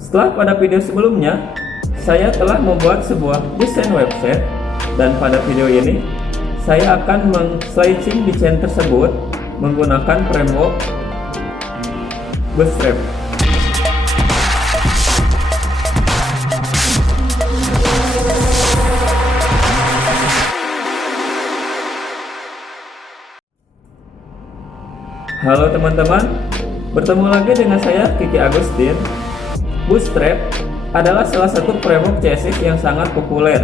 Setelah pada video sebelumnya, saya telah membuat sebuah desain website, dan pada video ini saya akan meng-slicing desain tersebut menggunakan framework Bootstrap. Halo teman-teman, bertemu lagi dengan saya Kiki Agustin. Bootstrap adalah salah satu framework CSS yang sangat populer.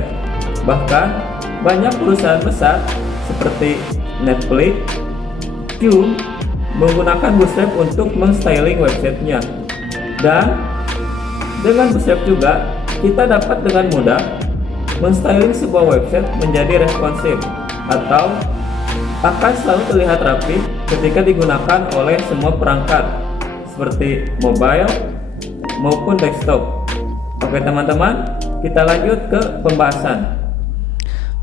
Bahkan banyak perusahaan besar seperti Netflix, Cube menggunakan Bootstrap untuk men-styling websitenya. Dan dengan Bootstrap juga kita dapat dengan mudah men-styling sebuah website menjadi responsif atau akan selalu terlihat rapi ketika digunakan oleh semua perangkat seperti mobile maupun desktop. Oke teman-teman, kita lanjut ke pembahasan.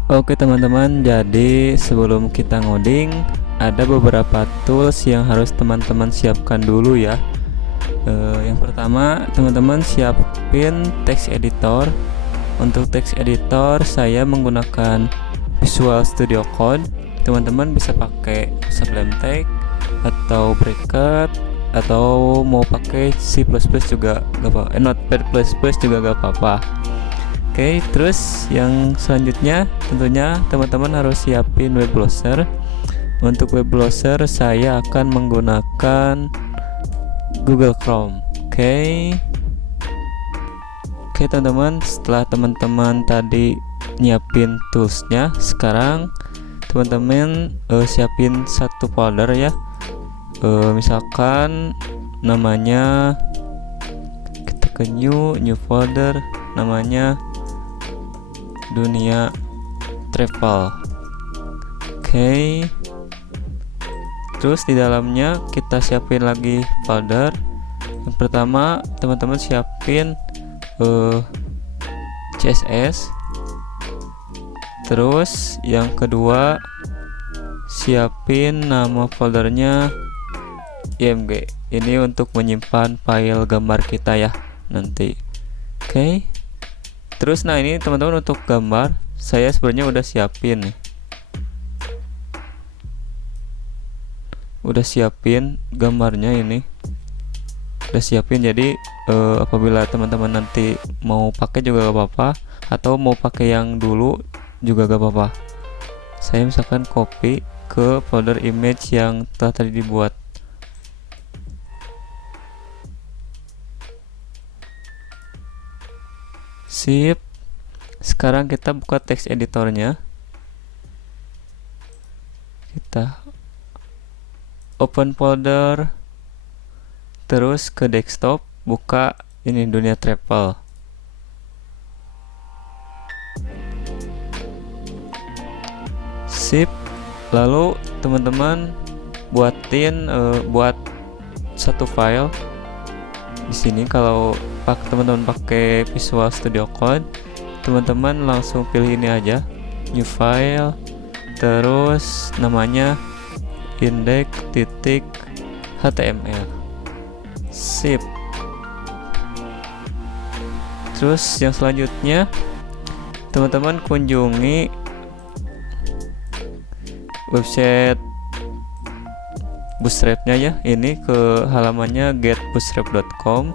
Oke teman-teman, jadi sebelum kita ngoding ada beberapa tools yang harus teman-teman siapkan dulu ya. Yang pertama, teman-teman siapin text editor. Untuk text editor saya menggunakan Visual Studio Code. Teman-teman bisa pakai Sublime Text atau Bracket, atau mau pakai C++ juga gak apa, Notepad++ juga gak apa-apa. Oke, terus yang selanjutnya tentunya teman-teman harus siapin web browser. Untuk web browser saya akan menggunakan Google Chrome. Oke teman-teman, setelah teman-teman tadi nyiapin toolsnya, sekarang teman-teman siapin satu folder ya. Misalkan namanya, kita ke new folder, namanya dunia travel. Oke, terus di dalamnya kita siapin lagi folder. Yang pertama teman-teman siapin CSS. Terus yang kedua siapin nama foldernya img. Ini untuk menyimpan file gambar kita ya nanti. Oke. Terus nah ini teman-teman untuk gambar saya sebenarnya udah siapin nih. Udah siapin gambarnya ini. Udah siapin, jadi apabila teman-teman nanti mau pakai juga gak apa-apa, atau mau pakai yang dulu juga gak apa-apa. Saya misalkan copy ke folder image yang telah tadi dibuat. Sip. Sekarang kita buka text editornya. Kita open folder, terus ke desktop, buka ini dunia travel. Sip. Lalu teman-teman buat satu file di sini. Kalau teman-teman pakai Visual Studio Code, teman-teman langsung pilih ini aja, new file, terus namanya index.html. Sip. Terus yang selanjutnya teman-teman kunjungi website Bootstrap-nya ya. Ini ke halamannya getbootstrap.com.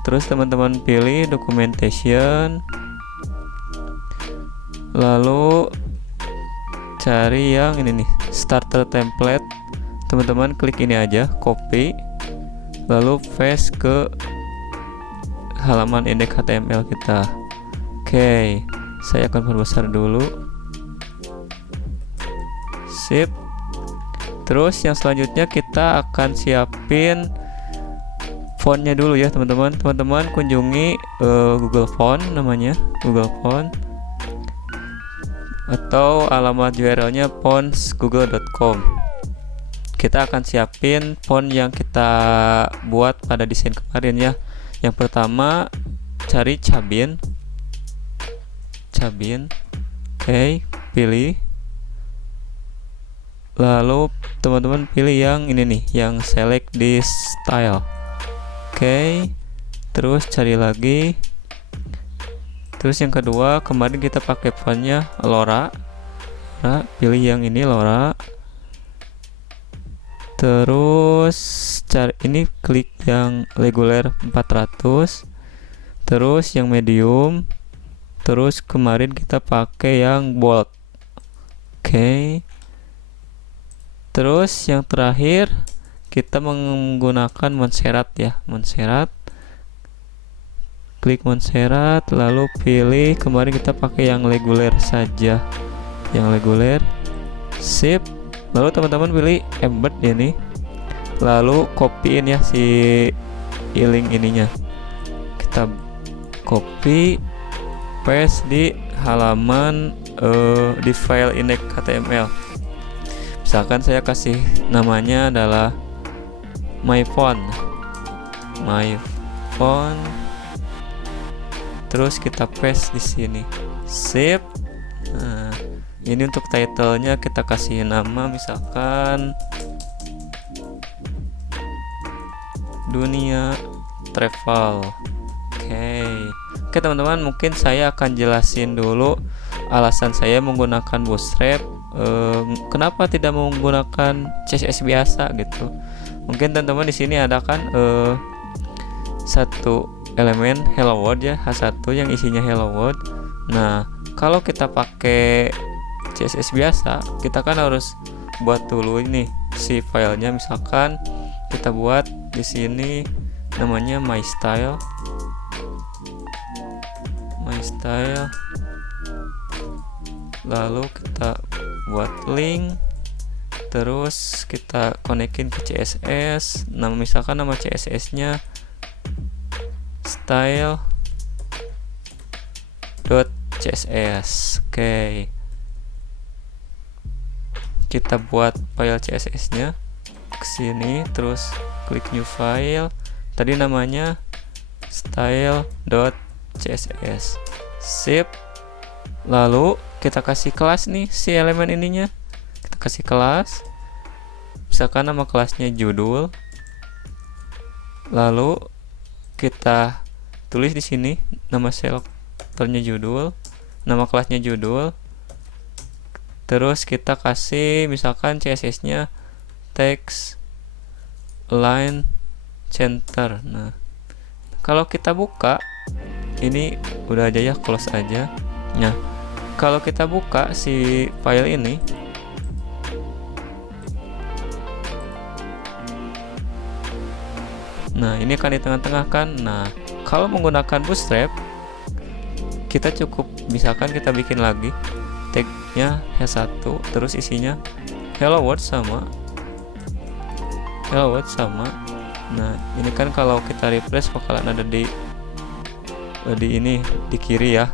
Terus teman-teman pilih documentation, lalu cari yang ini nih, starter template. Teman-teman klik ini aja, copy, lalu paste ke halaman index.html kita. Oke, saya akan perbesar dulu. Sip. Terus yang selanjutnya kita akan siapin fontnya dulu ya teman-teman. Teman-teman kunjungi Google Font, namanya Google Font, atau alamat URL-nya fontsgoogle.com. Kita akan siapin font yang kita buat pada desain kemarin ya. Yang pertama cari Cabin. Oke, pilih. Lalu teman-teman pilih yang ini nih, yang select this style. Oke. terus cari lagi. Terus yang kedua, kemarin kita pakai fontnya LoRa. Nah, pilih yang ini LoRa. Terus cari ini, klik yang reguler 400. Terus yang medium. Terus kemarin kita pakai yang bold. Oke. Terus yang terakhir kita menggunakan Montserrat ya, Montserrat. Klik Montserrat, lalu pilih, kemarin kita pakai yang reguler saja, yang reguler. Sip. Lalu teman-teman pilih embed ini, lalu copyin ya si link ininya. Kita copy, paste di halaman di file index.html. Misalkan saya kasih namanya adalah my phone. Terus kita paste di sini. Sip. Nah, ini untuk title-nya kita kasih nama misalkan dunia travel. Oke teman-teman, mungkin saya akan jelasin dulu alasan saya menggunakan Bootstrap. Kenapa tidak menggunakan CSS biasa gitu? Mungkin teman-teman di sini ada kan satu elemen hello world ya, H1 yang isinya hello world. Nah, kalau kita pakai CSS biasa, kita kan harus buat dulu ini si filenya. Misalkan kita buat di sini namanya my style. Lalu kita buat link, terus kita konekin ke CSS. Nah, misalkan nama CSS-nya style.css. Oke. Kita buat file CSS-nya ke sini, terus klik new file. Tadi namanya style.css. Sip. Lalu kita kasih kelas nih si elemen ininya. Kita kasih kelas. Misalkan nama kelasnya judul. Lalu kita tulis di sini nama selektornya judul, nama kelasnya judul. Terus kita kasih misalkan CSS-nya text align center. Nah, kalau kita buka ini udah aja ya, close aja. Nah, kalau kita buka si file ini, nah ini kan di tengah-tengah kan. Nah, kalau menggunakan Bootstrap kita cukup misalkan kita bikin lagi tagnya H1, terus isinya hello world sama. Nah, ini kan kalau kita refresh bakalan ada di ini di kiri ya.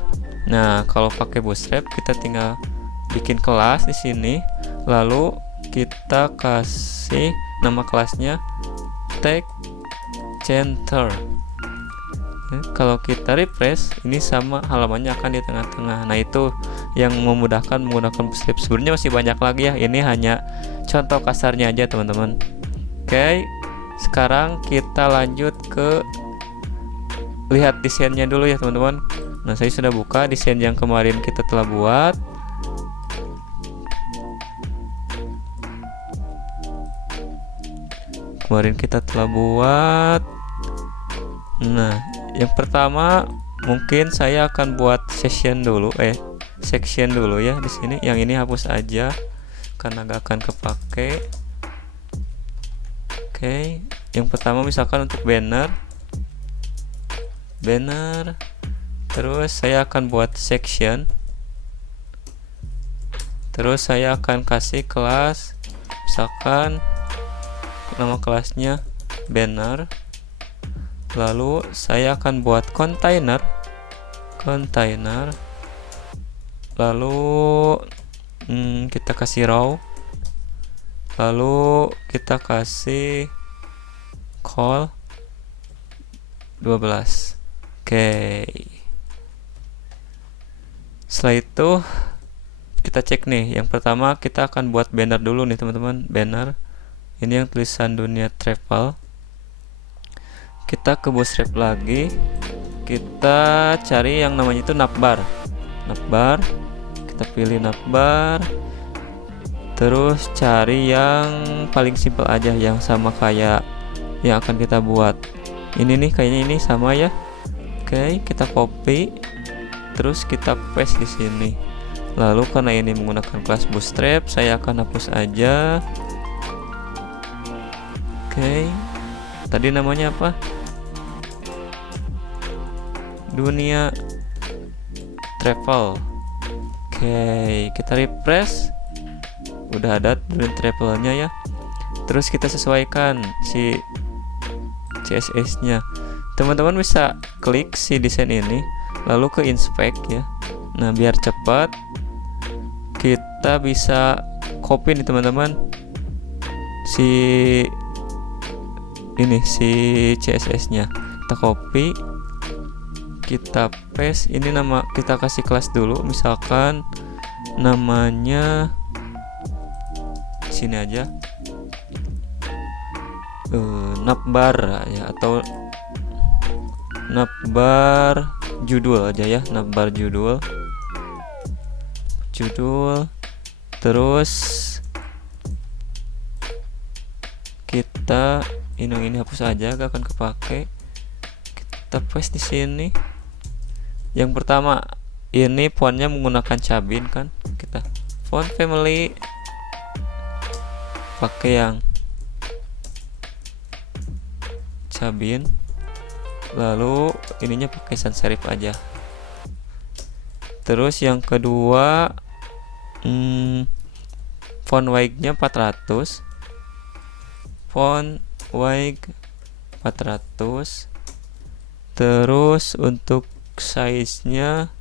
Nah, kalau pakai Bootstrap kita tinggal bikin kelas di sini, lalu kita kasih nama kelasnya tag center. Kalau kita refresh, ini sama halamannya akan di tengah-tengah. Nah, itu yang memudahkan menggunakan Bootstrap. Sebenarnya masih banyak lagi ya, ini hanya contoh kasarnya aja teman-teman. Oke, sekarang kita lanjut ke lihat desainnya dulu ya teman-teman. Nah, saya sudah buka desain yang kemarin kita telah buat. Nah, yang pertama mungkin saya akan buat section dulu ya di sini. Yang ini hapus aja karena gak akan kepake. Oke, yang pertama misalkan untuk banner. Terus saya akan buat section. Terus saya akan kasih kelas, misalkan nama kelasnya banner. Lalu saya akan buat container. Lalu kita kasih row. Lalu kita kasih call 12. Oke. Setelah itu kita cek nih. Yang pertama kita akan buat banner dulu nih teman-teman. Banner. Ini yang tulisan dunia travel. kita ke bootstrap lagi, kita cari yang namanya itu navbar. Kita pilih navbar, terus cari yang paling simple aja, yang sama kayak yang akan kita buat. Ini nih, kayaknya ini sama ya. Oke, kita copy, terus kita paste di sini. Lalu karena ini menggunakan kelas bootstrap, saya akan hapus aja. Oke, tadi namanya apa? Dunia travel. Oke, kita refresh. Udah ada dunia travelnya ya. Terus kita sesuaikan si CSS nya. Teman-teman bisa klik si desain ini, lalu ke inspect ya. Nah, biar cepat kita bisa copy nih teman-teman, si ini si CSS nya kita copy, kita paste. Ini nama kita kasih kelas dulu, misalkan namanya sini aja, navbar ya, atau navbar judul aja ya, navbar judul. Terus kita ini hapus aja, gak akan kepake. Kita paste di sini. Yang pertama ini fontnya menggunakan Cabin kan, kita font family pakai yang Cabin, lalu ininya pakai sans serif aja. Terus yang kedua font weight-nya 400, font weight 400. Terus untuk size-nya,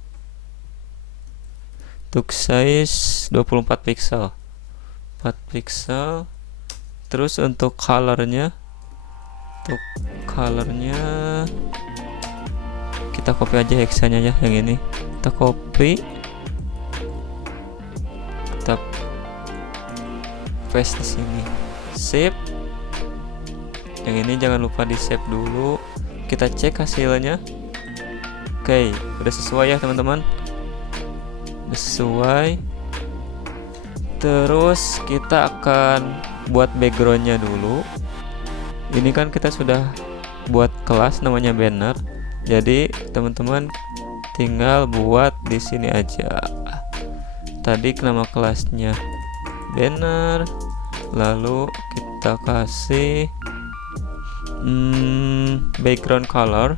untuk size 24 pixel, 4 pixel. Terus untuk colornya, kita copy aja hexanya ya, yang ini kita copy, kita paste di sini, save. Yang ini jangan lupa di save dulu, kita cek hasilnya. Oke, udah sesuai ya teman-teman, udah sesuai. Terus kita akan buat backgroundnya dulu. Ini kan kita sudah buat kelas namanya banner, jadi teman-teman tinggal buat di sini aja. Tadi nama kelasnya banner, lalu kita kasih background color.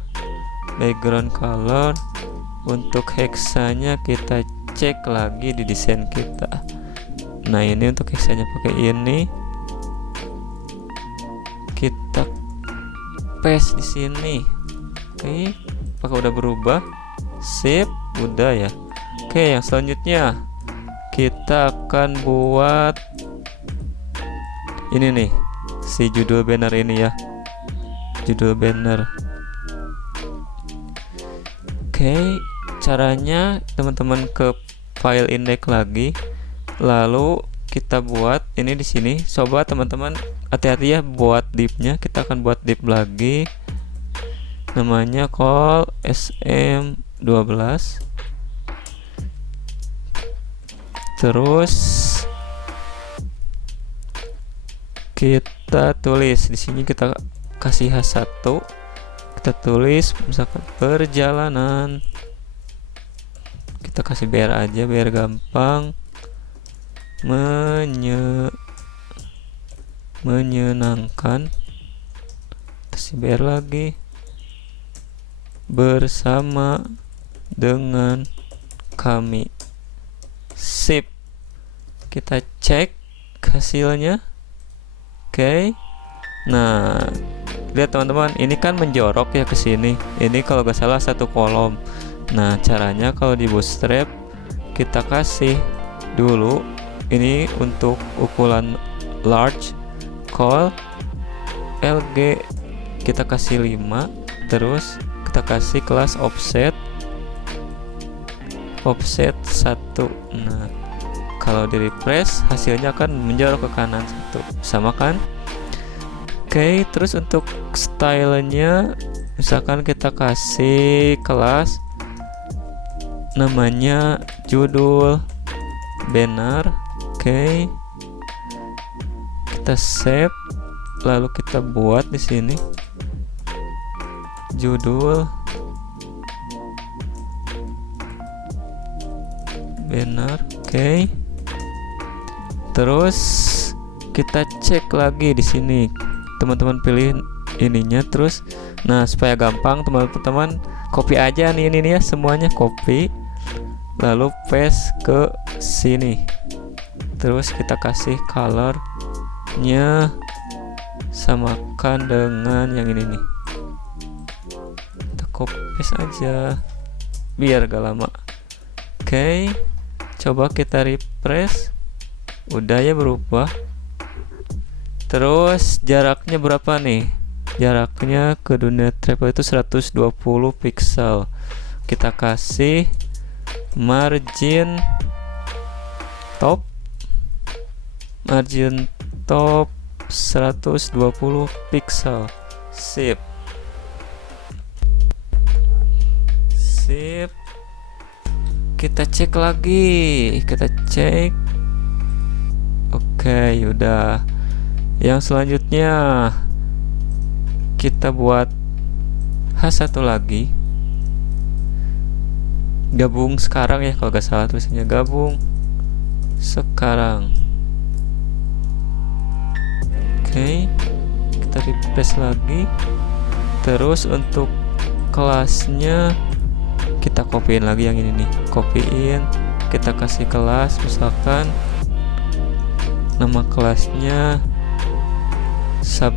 Untuk hexanya kita cek lagi di desain kita. Nah, ini untuk hexanya pakai ini, kita paste di sini. Oke, apakah udah berubah? Save, udah ya. Oke, yang selanjutnya kita akan buat ini nih, si judul banner ini ya, judul banner. Oke, caranya teman-teman ke file index lagi, lalu kita buat ini di sini. Coba teman-teman hati-hati ya buat div-nya. Kita akan buat div lagi, namanya call sm12. Terus kita tulis di sini, kita kasih H1, kita tulis misalkan perjalanan, kita kasih BR aja biar gampang, menyenangkan, kasih BR lagi, bersama dengan kami. Sip, kita cek hasilnya. Oke. Nah, lihat teman-teman, ini kan menjorok ya ke sini. Ini kalau gak salah satu kolom. Nah, caranya kalau di Bootstrap kita kasih dulu ini untuk ukuran large, call LG kita kasih 5, terus kita kasih kelas offset 1. Nah, kalau di refresh hasilnya akan menjorok ke kanan 1, sama kan? Oke, terus untuk stylenya misalkan kita kasih kelas namanya judul banner. Oke, kita save, lalu kita buat di sini judul banner. Oke, terus kita cek lagi di sini, teman-teman pilih ininya terus. Nah, supaya gampang teman-teman copy aja nih ini ya, semuanya copy lalu paste ke sini. Terus kita kasih colornya samakan dengan yang ini nih, kita copy paste aja biar gak lama. Oke, coba kita refresh, udah ya berubah. Terus jaraknya berapa nih? Jaraknya ke dunia travel itu 120 pixel. Kita kasih margin top 120 pixel. Sip. Kita cek lagi, kita cek. Oke, udah. Yang selanjutnya kita buat H1 lagi, gabung sekarang ya, kalau gak salah tulisannya gabung sekarang. Oke, kita refresh lagi. Terus untuk kelasnya kita copyin lagi yang ini nih, copyin, kita kasih kelas, misalkan nama kelasnya sub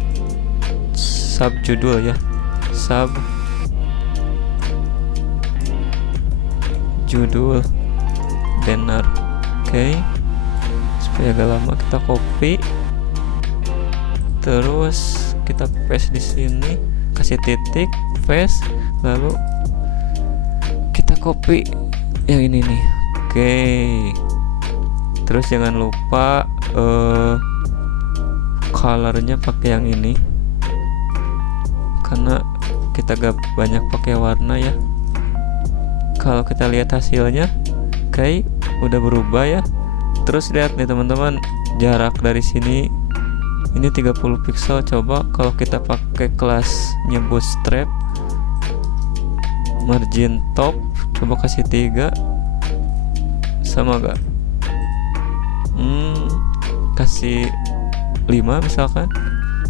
judul ya, sub judul banner. Oke, supaya agak lama kita copy, terus kita paste di sini, kasih titik, paste, lalu kita copy yang ini nih. Oke, terus jangan lupa colornya pakai yang ini, karena kita gak banyak pakai warna ya. Kalau kita lihat hasilnya, oke, udah berubah ya. Terus lihat nih teman-teman, jarak dari sini ini 30 pixel. Coba kalau kita pakai kelasnya bootstrap, margin top, coba kasih 3, sama gak? Kasih 5 misalkan.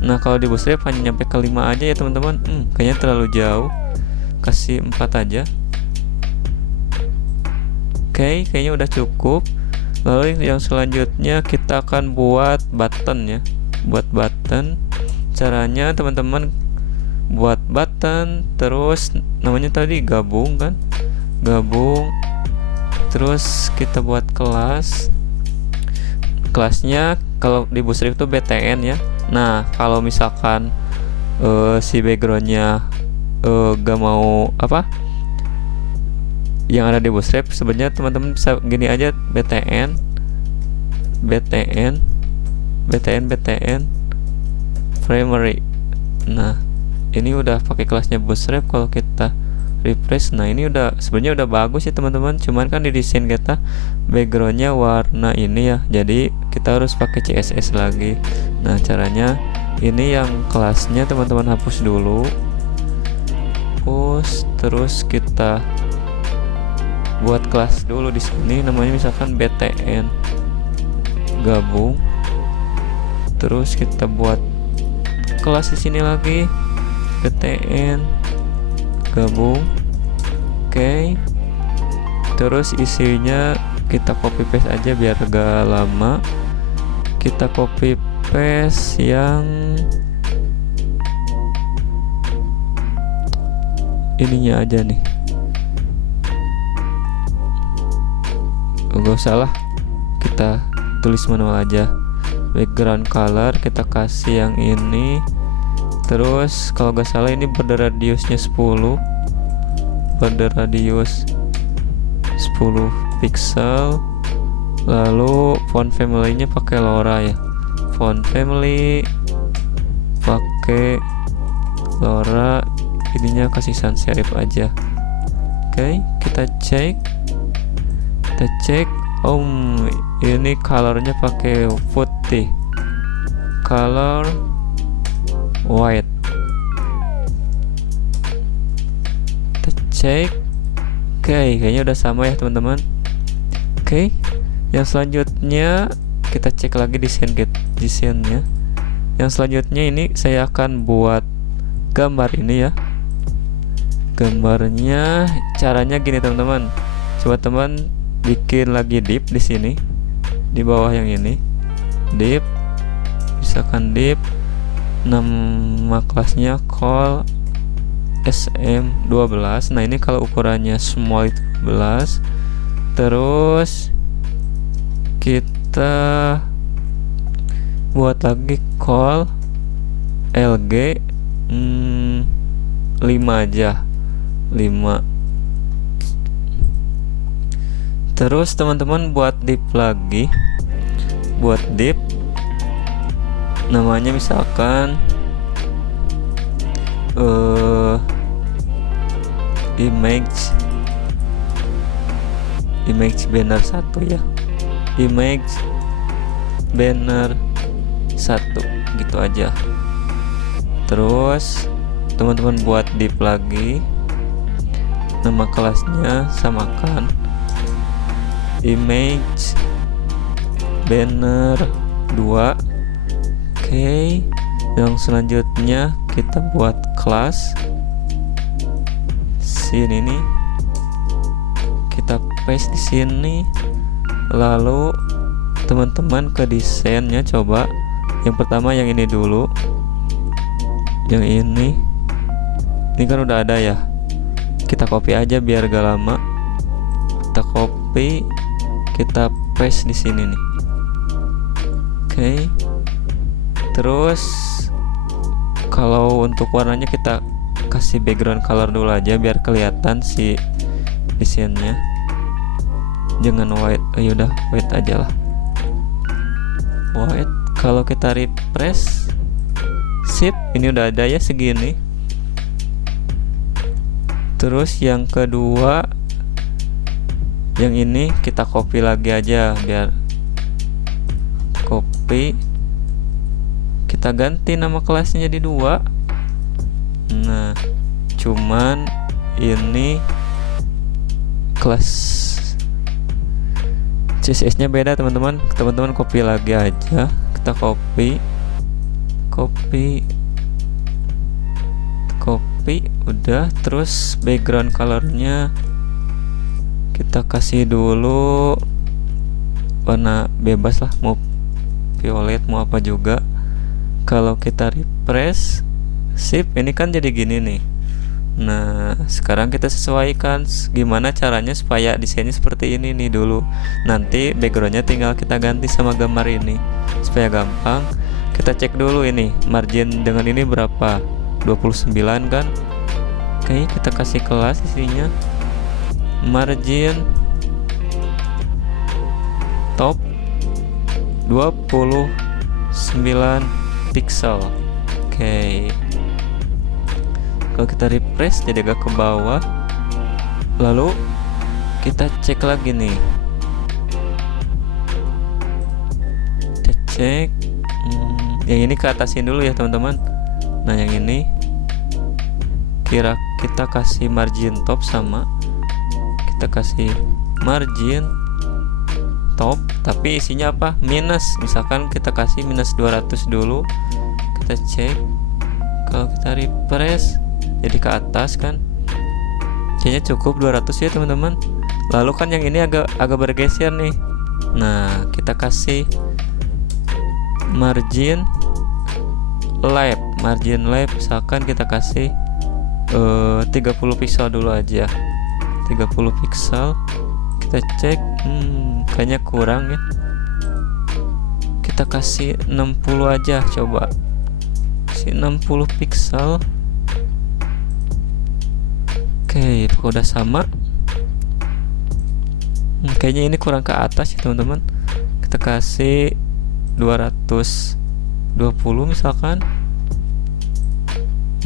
Nah, kalau di bootstrap hanya nyampe ke 5 aja ya teman-teman. Kayaknya terlalu jauh, kasih 4 aja. Oke, kayaknya udah cukup. Lalu yang selanjutnya kita akan buat button ya. Buat button, caranya teman-teman buat button, terus namanya tadi gabung kan, gabung. Terus kita buat kelasnya kalau di bootstrap itu btn ya. Nah, kalau misalkan si backgroundnya gak mau apa yang ada di bootstrap, sebenarnya teman-teman bisa gini aja, btn primary. Nah, ini udah pakai kelasnya bootstrap. Kalau kita refresh, nah ini udah sebenarnya udah bagus ya teman-teman. Cuman kan di desain kita backgroundnya warna ini ya, jadi kita harus pakai CSS lagi. Nah, caranya ini yang kelasnya teman-teman hapus dulu, terus kita buat kelas dulu di sini, namanya misalkan btn gabung. Terus kita buat kelas di sini lagi, btn gabung. Oke, terus isinya kita copy paste aja biar gak lama. Kita copy paste yang ininya aja nih, gak usah lah, kita tulis manual aja. Background color kita kasih yang ini. Terus kalau gak salah ini border radiusnya 10, border radius 10 pixel. Lalu font family-nya pakai Laura ya, font family pakai Oke, Laura ininya kasih sans serif aja. Oke, kita cek. Ini colornya pakai putih, color white. Kita cek. Oke, kayaknya udah sama ya teman-teman. Oke, yang selanjutnya kita cek lagi desainnya. Yang selanjutnya ini saya akan buat gambar ini ya. Gambarnya caranya gini teman-teman. Coba teman bikin lagi div di sini, di bawah yang ini, div, misalkan div, nama kelasnya call SM12. Nah ini kalau ukurannya small itu 12. Terus kita buat lagi call LG 5 aja, 5. Terus teman-teman buat div lagi, buat div namanya misalkan image banner 1 ya, image banner 1 gitu aja. Terus teman-teman buat div lagi, nama kelasnya samakan image banner 2. Oke, yang selanjutnya kita buat kelas sini nih, kita paste di sini. Lalu teman-teman ke desainnya, coba yang pertama yang ini dulu, yang ini kan udah ada ya, kita copy aja biar gak lama. Kita copy, kita paste di sini nih. Oke. Terus kalau untuk warnanya kita kasih background color dulu aja biar kelihatan si desainnya. Jangan white, yaudah white aja lah. White. Kalau kita refresh, sip, ini udah ada ya segini. Terus yang kedua, yang ini kita copy lagi aja, biar copy, kita ganti nama kelasnya jadi 2. Nah, cuman ini kelas CSS nya beda teman-teman. Teman-teman copy lagi aja, kita copy, udah. Terus background colornya kita kasih dulu warna bebas lah, mau violet mau apa juga. Kalau kita refresh, sip, ini kan jadi gini nih. Nah sekarang kita sesuaikan gimana caranya supaya desainnya seperti ini nih dulu. Nanti backgroundnya tinggal kita ganti sama gambar ini supaya gampang. Kita cek dulu ini margin dengan ini berapa, 29 kan. Oke, kita kasih kelas isinya margin top 29 pixel. Oke. Kalau kita refresh jadi agak ke bawah. Lalu kita cek lagi nih. Kita cek yang ini ke atasin dulu ya teman-teman. Nah yang ini kira kita kasih margin top sama, kita kasih margin top tapi isinya apa, minus. Misalkan kita kasih minus 200 dulu. Kita cek, kalau kita refresh jadi ke atas kan, kayaknya cukup 200 ya teman-teman. Lalu kan yang ini agak bergeser nih. Nah kita kasih margin left, misalkan kita kasih 30 pixel dulu aja, 30 pixel. Kita cek, kayaknya kurang ya, kita kasih 60 aja, coba kasih 60 pixel. Oke, udah sama. Kayaknya ini kurang ke atas ya teman-teman. Kita kasih 220 misalkan.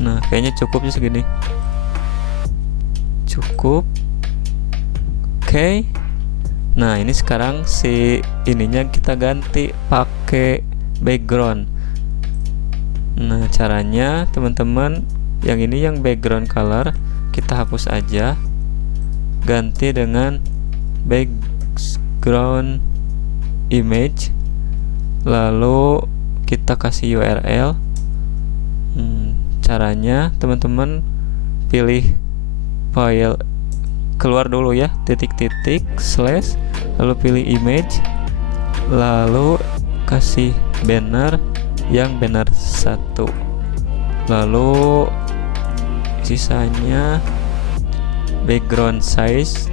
Nah, kayaknya cukupnya segini. Cukup. Oke. Nah, ini sekarang si ininya kita ganti pakai background. Nah, caranya teman-teman, yang ini yang background color kita hapus aja, ganti dengan background image, lalu kita kasih URL. Caranya teman-teman pilih file, keluar dulu ya, titik-titik slash, lalu pilih image, lalu kasih banner yang banner 1, lalu sisanya background size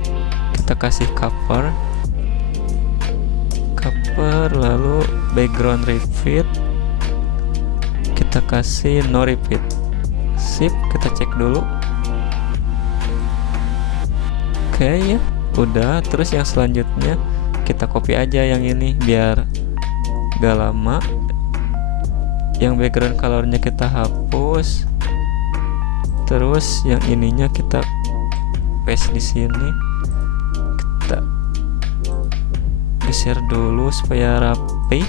kita kasih cover, lalu background repeat kita kasih no repeat. Sip, kita cek dulu. Oke ya, udah. Terus yang selanjutnya kita copy aja yang ini biar gak lama. Yang background colornya kita hapus. Terus yang ininya kita paste di sini. Kita geser dulu supaya rapi.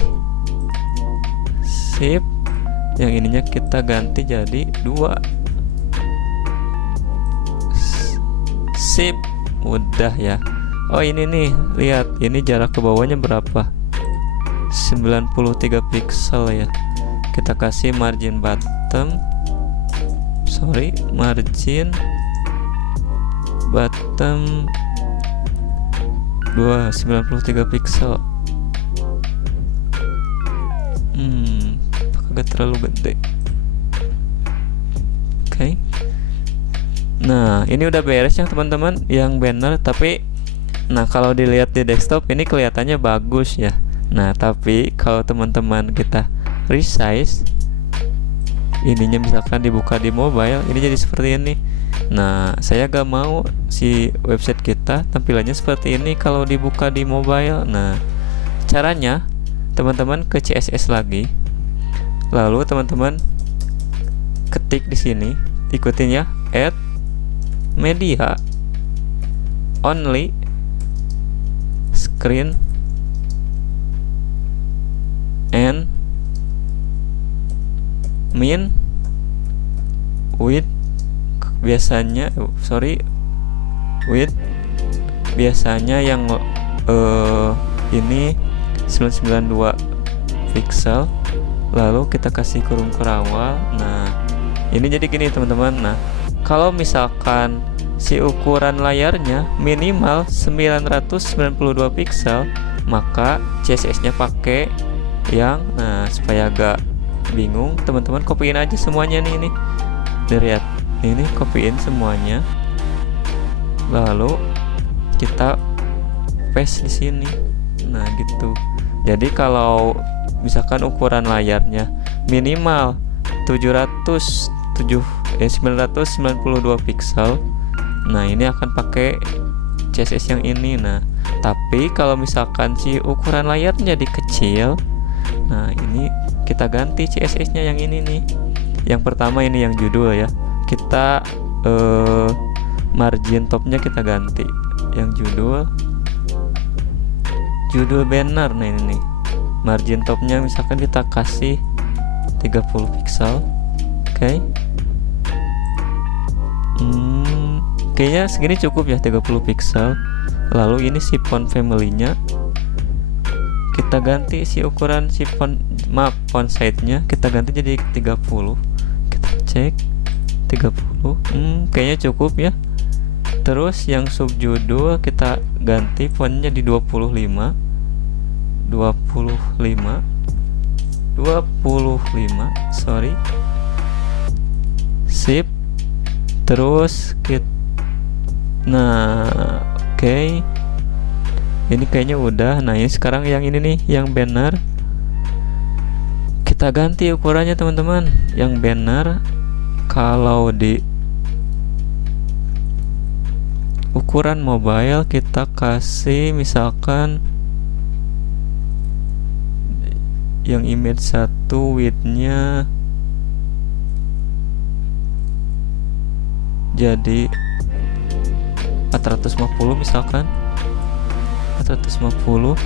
Sip. Yang ininya kita ganti jadi 2. Sip, udah ya. Oh ini nih, lihat ini jarak ke bawahnya berapa? 93 pixel ya. Kita kasih margin bottom, margin bottom 93 pixel. Agak terlalu gede. Oke. Nah, ini udah beres ya teman-teman yang banner, tapi nah kalau dilihat di desktop ini kelihatannya bagus ya. Nah, tapi kalau teman-teman kita resize, ininya misalkan dibuka di mobile, ini jadi seperti ini. Nah, saya gak mau si website kita tampilannya seperti ini kalau dibuka di mobile. Nah, caranya teman-teman ke CSS lagi, lalu teman-teman ketik di sini, ikutin ya, add media only screen and min width width biasanya yang ini 992 pixel, lalu kita kasih kurung kerawal. Nah, ini jadi gini teman-teman. Nah, kalau misalkan si ukuran layarnya minimal 992 pixel, maka CSS-nya pakai yang, nah supaya agak bingung, teman-teman copyin aja semuanya nih. Lihat, ini copyin semuanya, lalu kita paste di sini. Nah, gitu. Jadi kalau misalkan ukuran layarnya minimal 992 pixel, nah ini akan pakai CSS yang ini. Nah, tapi kalau misalkan si ukuran layarnya dikecil, nah ini kita ganti CSS-nya yang ini nih. Yang pertama ini yang judul ya, kita margin topnya kita ganti yang judul banner. Nah ini nih, margin topnya misalkan kita kasih 30 pixel. Oke. Kayaknya segini cukup ya, 30 pixel. Lalu ini si font family-nya kita ganti, si ukuran si font size-nya kita ganti jadi 30. Kita cek 30. Kayaknya cukup ya. Terus yang subjudul kita ganti fontnya di 25. Sorry. Sip. Terus kita, nah oke. Ini kayaknya udah. Nah ini sekarang yang ini nih, yang banner kita ganti ukurannya teman-teman. Yang banner kalau di ukuran mobile kita kasih misalkan yang image 1 width-nya jadi 450 misalkan 450.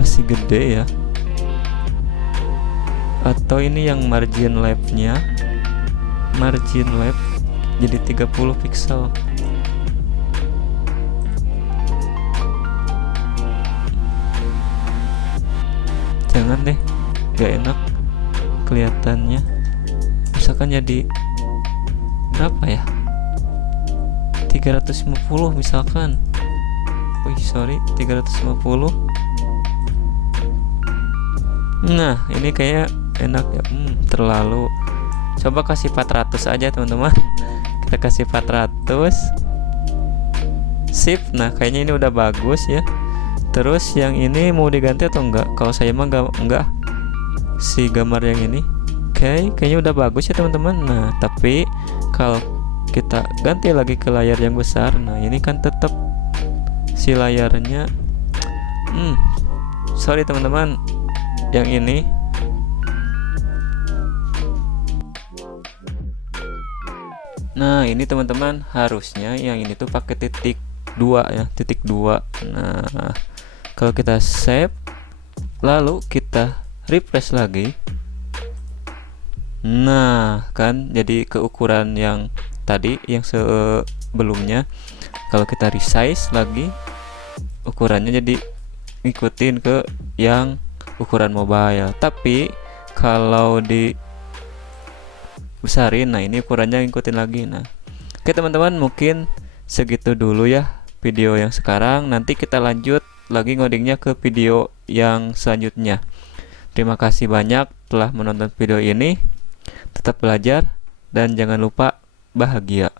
Masih gede ya. Atau ini yang margin left-nya, margin left jadi 30 pixel. Jangan deh, gak enak kelihatannya. Misalkan jadi berapa ya, 350 misalkan. Sorry, 350. Nah ini kayak enak ya. Terlalu, coba kasih 400 aja teman-teman. Kita kasih 400. Sip. Nah kayaknya ini udah bagus ya. Terus yang ini mau diganti atau enggak? Kalau saya mah enggak si gambar yang ini. Oke, kayaknya udah bagus ya teman-teman. Nah tapi kalau kita ganti lagi ke layar yang besar, nah ini kan tetap si layarnya sorry teman-teman, yang ini nah ini teman-teman harusnya yang ini tuh pakai titik 2 ya, titik 2. Nah kalau kita save lalu kita refresh lagi, nah kan jadi ke ukuran yang tadi yang sebelumnya. Kalau kita resize lagi, ukurannya jadi ngikutin ke yang ukuran mobile. Tapi kalau di besarin, nah ini ukurannya ngikutin lagi. Nah oke teman-teman, mungkin segitu dulu ya video yang sekarang. Nanti kita lanjut lagi ngodingnya ke video yang selanjutnya. Terima kasih banyak telah menonton video ini. Tetap belajar dan jangan lupa bahagia.